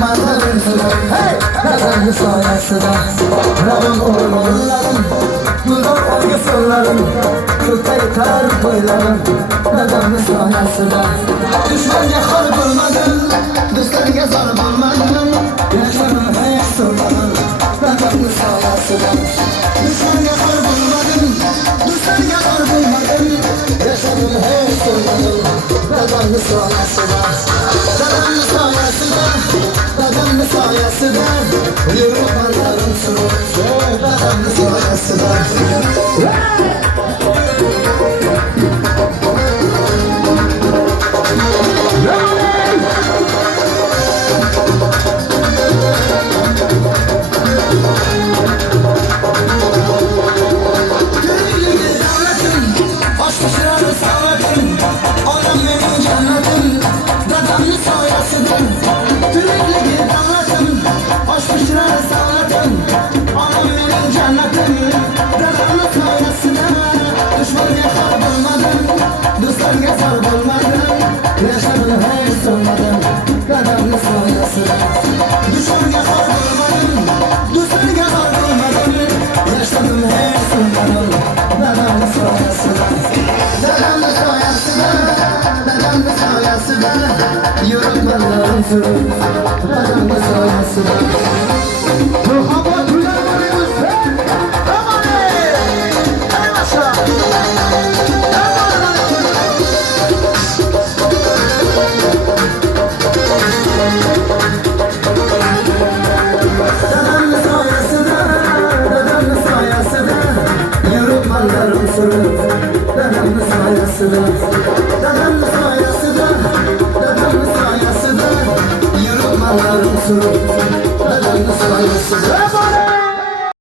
Yurtmanların sırrı Dedemli sayesinde Rabım oğullarım Dudak olgu sırlarım Kırkta yeter boylarım Dedemli sayesinde Düşmanga xor bulmadım Dostlarga zor bulmadım Yaşamım hayat sırlarım Dedemli sayesinde Düşmanga xor bulmadım Dostlarga zor bulmadım Yaşamım hayat sırlarım Dedemli sayesinde Dedemli sayesinde Dedemli sayesinde Yurtmanların sırrı Dedemli sayesinde Yurtmanların sırrı Dedemli sayesinde Muhammed Hünermanımız Aman en aşağı Dedemli sayesinde Dedemli sayesinde Yurtmanların sırrı Dedemli sayesinde Dedemli sayesinde Dedemli sayesinde Yurtmanların sırrı